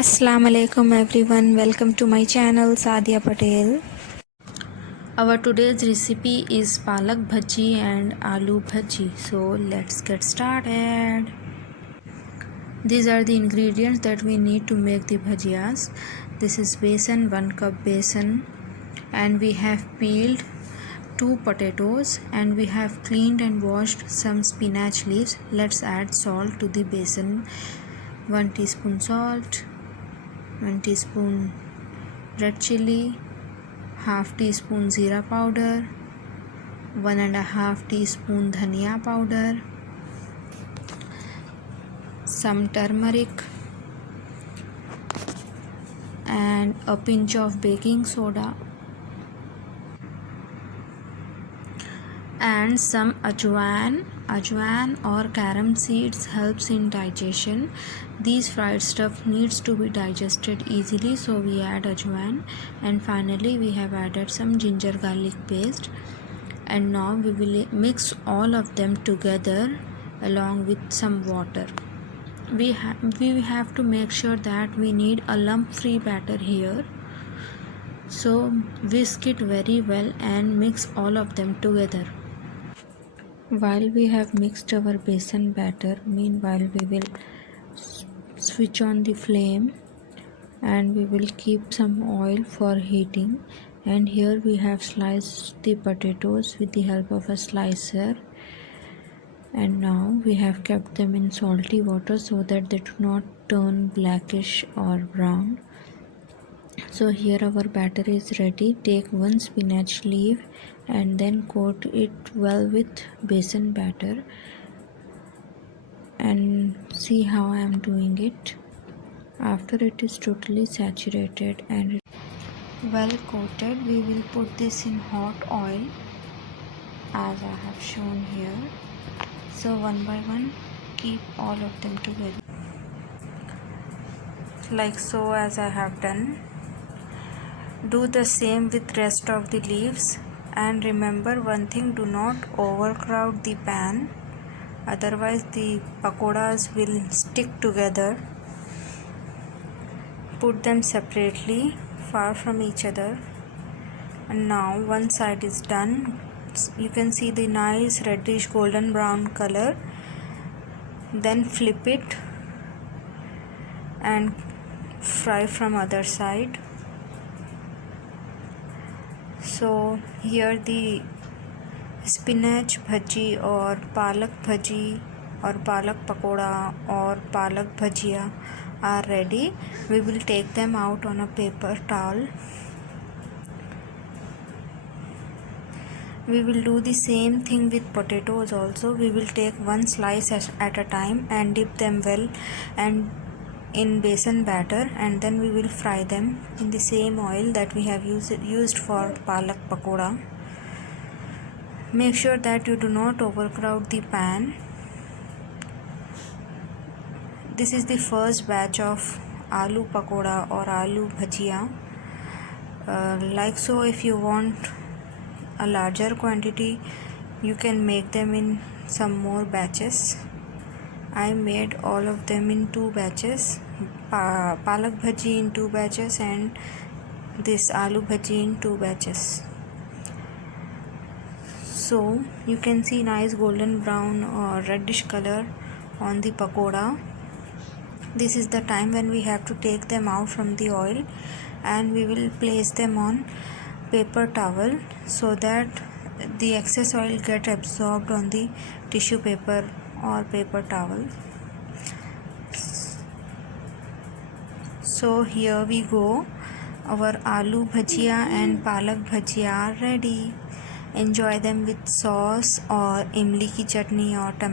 Assalamu alaikum everyone, welcome to my channel Sadia Patel. Our today's recipe is palak bhaji and aloo bhaji. So let's get started. These are the ingredients that we need to make the bhajiyas. This is besan, 1 cup besan, and we have peeled 2 potatoes, and we have cleaned and washed some spinach leaves. Let's add salt to the besan. 1 teaspoon salt, 1 teaspoon red chili, half teaspoon zira powder, 1.5 teaspoon dhania powder, some turmeric, and a pinch of baking soda, and some ajwain. Ajwain or carom seeds helps in digestion. These fried stuff needs to be digested easily, so we add ajwain. And finally we have added some ginger garlic paste, and now we will mix all of them together along with some water. We have to make sure that we need a lump free batter here, so whisk it very well and mix all of them together. While we have mixed our besan batter, meanwhile we will switch on the flame and we will keep some oil for heating. And here we have sliced the potatoes with the help of a slicer, and now we have kept them in salty water so that they do not turn blackish or brown. So here our batter is ready. Take 1 spinach leaf and then coat it well with besan batter, and see how I am doing it. After it is totally saturated and well coated, we will put this in hot oil as I have shown here. So one by one keep all of them together like so as I have done. Do the same with rest of the leaves, and remember one thing, do not overcrowd the pan, otherwise the pakoras will stick together. Put them separately far from each other. And now one side is done. You can see the nice reddish golden brown color. Then flip it and fry from other side. So here the spinach bhaji or palak bhaji or palak pakoda or palak bhajiya are ready. We will take them out on a paper towel. We will do the same thing with potatoes also. We will take one slice at a time and dip them well and in besan batter, and then we will fry them in the same oil that we have used for palak pakoda. Make sure that you do not overcrowd the pan. This is the first batch of aloo pakoda or aloo bhajiya. Like so, if you want a larger quantity, you can make them in some more batches. I made all of them in 2 batches, palak bhaji in 2 batches and this aloo bhaji in 2 batches. So you can see nice golden brown or reddish color on the pakoda. This is the time when we have to take them out from the oil, and we will place them on paper towel so that the excess oil get absorbed on the tissue paper or paper towel. So here we go. Our aloo bhajiya and palak bhajiya are ready. Enjoy them with sauce or imli ki chutney or tomato.